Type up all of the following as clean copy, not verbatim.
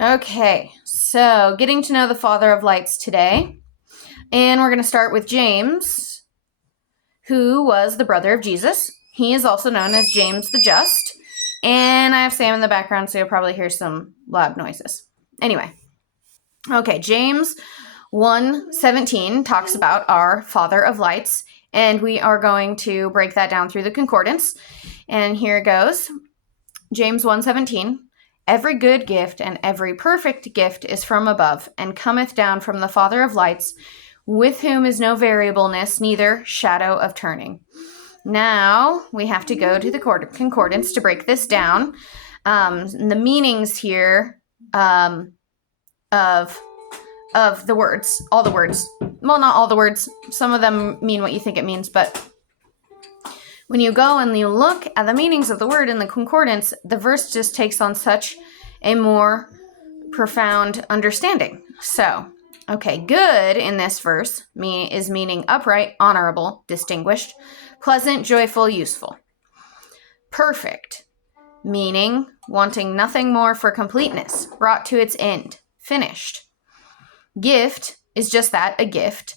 Okay, so getting to know the Father of Lights today. And we're going to start with James, who was the brother of Jesus. He is also known as James the Just. And I have Sam in the background, so you'll probably hear some loud noises. Anyway, okay, James 1:17 talks about our Father of Lights, and we are going to break that down through the concordance. And here it goes. James 1:17. Every good gift and every perfect gift is from above, and cometh down from the Father of lights, with whom is no variableness, neither shadow of turning. Now, we have to go to the concordance to break this down. The meanings here of the words, all the words. Well, not all the words. Some of them mean what you think it means, but when you go and you look at the meanings of the word in the concordance, the verse just takes on such a more profound understanding. So, okay, good in this verse is meaning upright, honorable, distinguished, pleasant, joyful, useful. Perfect, meaning wanting nothing more for completeness, brought to its end, finished. Gift is just that, a gift.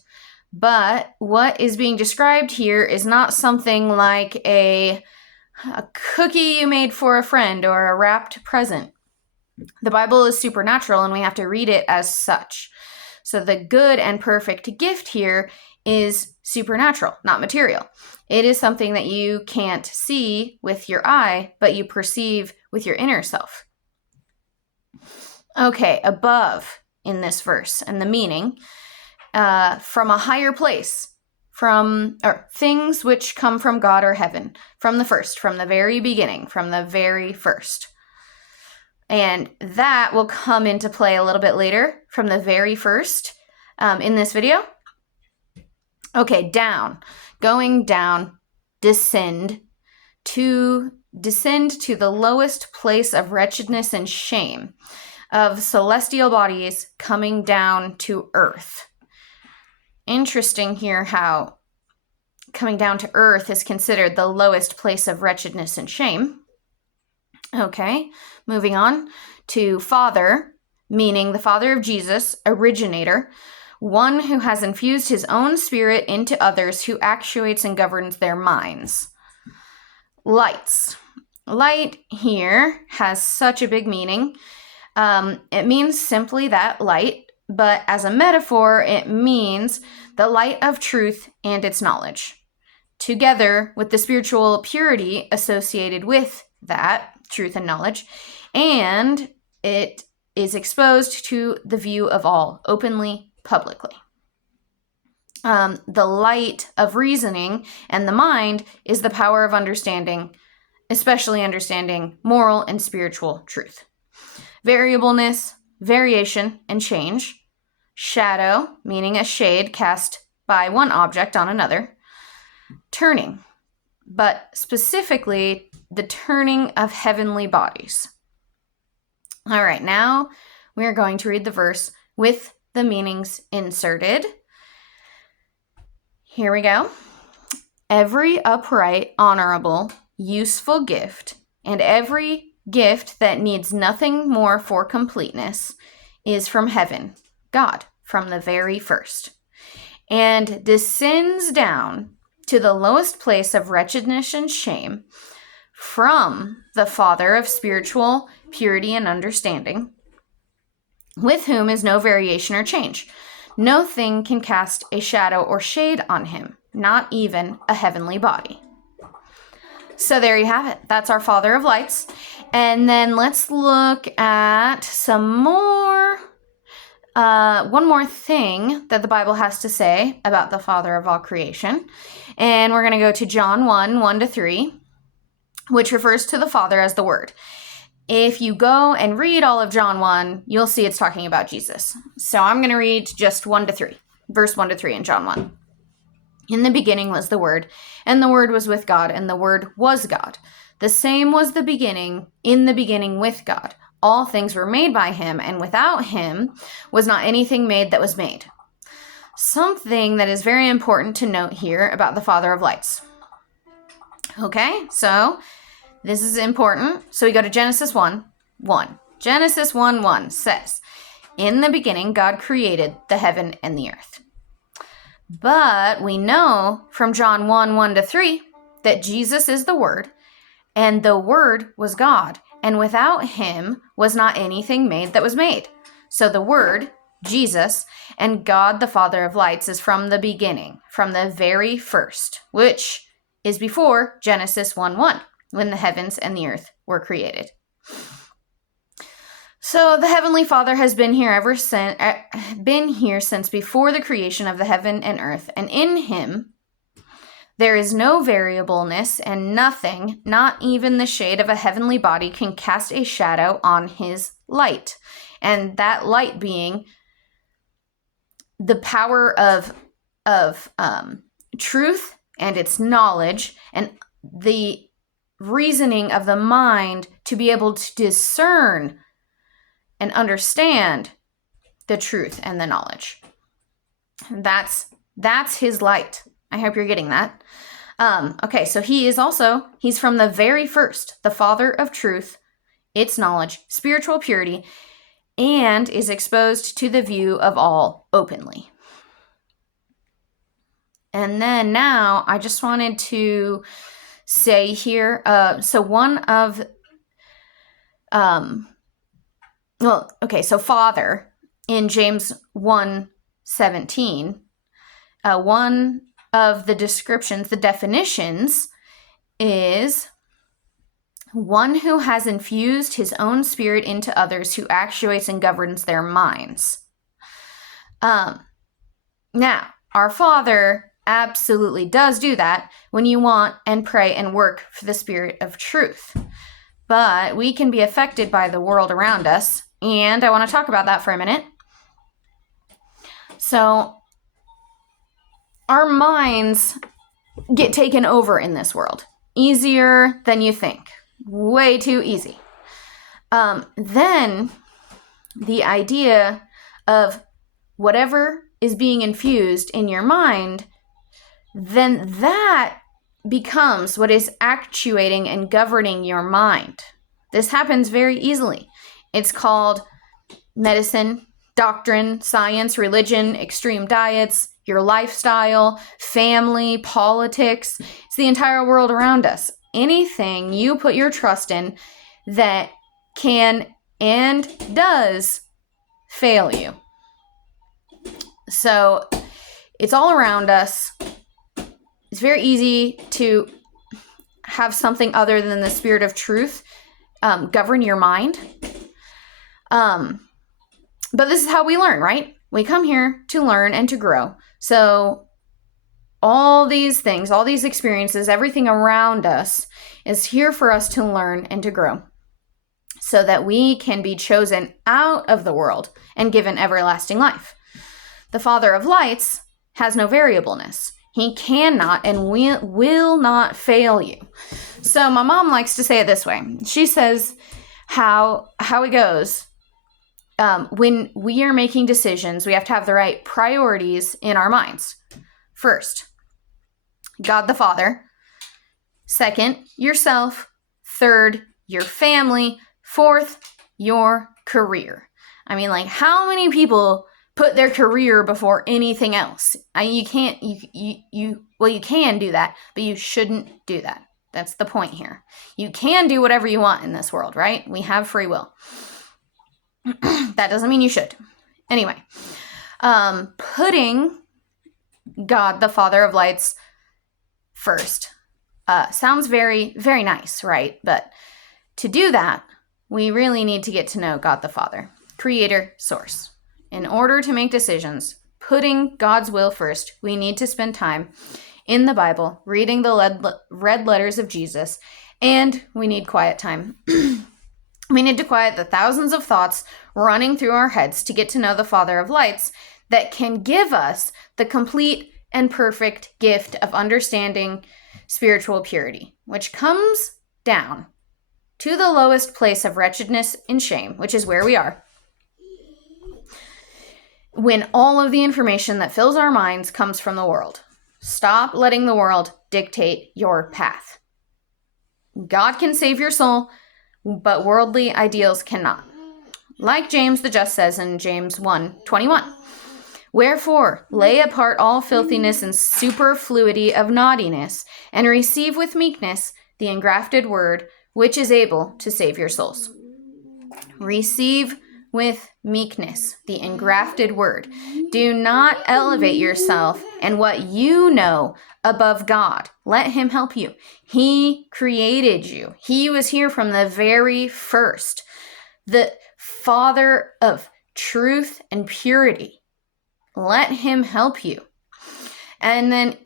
But what is being described here is not something like a cookie you made for a friend or a wrapped present. The Bible is supernatural, and we have to read it as such. So the good and perfect gift here is supernatural, not material. It is something that you can't see with your eye, but you perceive with your inner self. Okay, above in this verse, and the meaning, from a higher place, or things which come from God or heaven, from the first, from the very beginning, from the very first. And that will come into play a little bit later, from the very first in this video. Okay, down, going down, descend to the lowest place of wretchedness and shame, of celestial bodies coming down to earth. Interesting here how coming down to earth is considered the lowest place of wretchedness and shame. Okay, moving on to Father, meaning the Father of Jesus, originator, one who has infused his own spirit into others, who actuates and governs their minds. Lights. Light here has such a big meaning. It means simply that light, but as a metaphor, it means the light of truth and its knowledge, together with the spiritual purity associated with that truth and knowledge, and it is exposed to the view of all, openly, publicly. The light of reasoning and the mind is the power of understanding, especially understanding moral and spiritual truth. Variableness, variation, and change. Shadow, meaning a shade cast by one object on another. Turning, but specifically the turning of heavenly bodies. All right, now we are going to read the verse with the meanings inserted. Here we go. Every upright, honorable, useful gift, and every gift that needs nothing more for completeness, is from heaven, God, from the very first, and descends down to the lowest place of wretchedness and shame, from the Father of spiritual purity and understanding, with whom is no variation or change. No thing can cast a shadow or shade on him, not even a heavenly body. So there you have it. That's our Father of Lights. And then let's look at some more, one more thing that the Bible has to say about the Father of all creation. And we're going to go to John 1:1-3, which refers to the Father as the Word. If you go and read all of John 1, you'll see it's talking about Jesus. So I'm going to read just 1-3, verse 1-3 in John 1. In the beginning was the Word, and the Word was with God, and the Word was God. The same was the beginning, in the beginning with God. All things were made by him, and without him was not anything made that was made. Something that is very important to note here about the Father of Lights. Okay, so this is important. So we go to Genesis 1:1. Genesis 1:1 says, "In the beginning, God created the heaven and the earth." But we know from John 1:1-3 that Jesus is the Word, and the Word was God, and without him was not anything made that was made. So the Word, Jesus, and God the Father of lights is from the beginning, from the very first, which is before Genesis 1:1, when the heavens and the earth were created. So the Heavenly Father has been here since before the creation of the heaven and earth, and in him there is no variableness, and nothing, not even the shade of a heavenly body, can cast a shadow on his light. And that light being the power of truth and its knowledge and the reasoning of the mind to be able to discern and understand the truth and the knowledge. That's his light. I hope you're getting that. Okay, so he's from the very first, the Father of truth, its knowledge, spiritual purity, and is exposed to the view of all openly. And then now I just wanted to say here, so Father in James 1:17, one of the descriptions, the definitions, is one who has infused his own spirit into others, who actuates and governs their minds. Now, our Father absolutely does do that when you want and pray and work for the Spirit of truth. But we can be affected by the world around us, and I want to talk about that for a minute. So, our minds get taken over in this world. Easier than you think. Way too easy. Then the idea of whatever is being infused in your mind, then that becomes what is actuating and governing your mind. This happens very easily. It's called medicine, doctrine, science, religion, extreme diets, your lifestyle, family, politics. It's the entire world around us. Anything you put your trust in that can and does fail you. So it's all around us. It's very easy to have something other than the Spirit of truth govern your mind. But this is how we learn, right? We come here to learn and to grow. So all these things, all these experiences, everything around us is here for us to learn and to grow so that we can be chosen out of the world and given everlasting life. The Father of lights has no variableness. He cannot and will not fail you. So my mom likes to say it this way. She says how it goes. When we are making decisions, we have to have the right priorities in our minds. First, God the Father. Second, yourself. Third, your family. Fourth, your career. I mean, like, how many people put their career before anything else? You can do that, but you shouldn't do that. That's the point here. You can do whatever you want in this world, right? We have free will. That doesn't mean you should. Anyway, putting God, the Father of lights, first sounds very, very nice, right? But to do that, we really need to get to know God the Father, creator, source. In order to make decisions, putting God's will first, we need to spend time in the Bible, reading the red letters of Jesus, and we need quiet time. We need to quiet the thousands of thoughts running through our heads to get to know the Father of lights that can give us the complete and perfect gift of understanding spiritual purity, which comes down to the lowest place of wretchedness and shame, which is where we are, when all of the information that fills our minds comes from the world. Stop letting the world dictate your path. God can save your soul, but worldly ideals cannot. like James the Just says in James 1:21. Wherefore, lay apart all filthiness and superfluity of naughtiness, and receive with meekness the engrafted word, which is able to save your souls. Receive with meekness the engrafted word. Do not elevate yourself and what you know above God. Let him help you. He created you. He was here from the very first. The Father of truth and purity. Let him help you. And then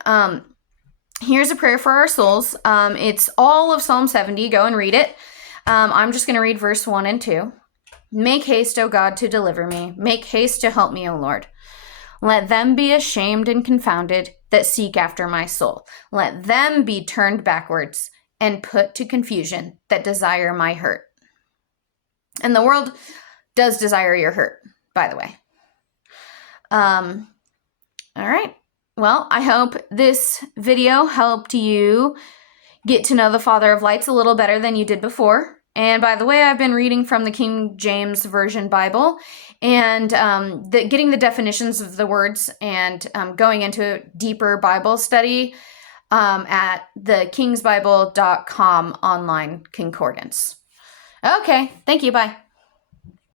here's a prayer for our souls. It's all of Psalm 70. Go and read it. I'm just going to read verse 1 and 2. Make haste, O God, to deliver me. Make haste to help me, O Lord. Let them be ashamed and confounded that seek after my soul. Let them be turned backwards and put to confusion that desire my hurt. And the world does desire your hurt, by the way. All right. Well, I hope this video helped you get to know the Father of Lights a little better than you did before. And by the way, I've been reading from the King James Version Bible and getting the definitions of the words and going into a deeper Bible study at the kingsbible.com online concordance. Okay. Thank you. Bye.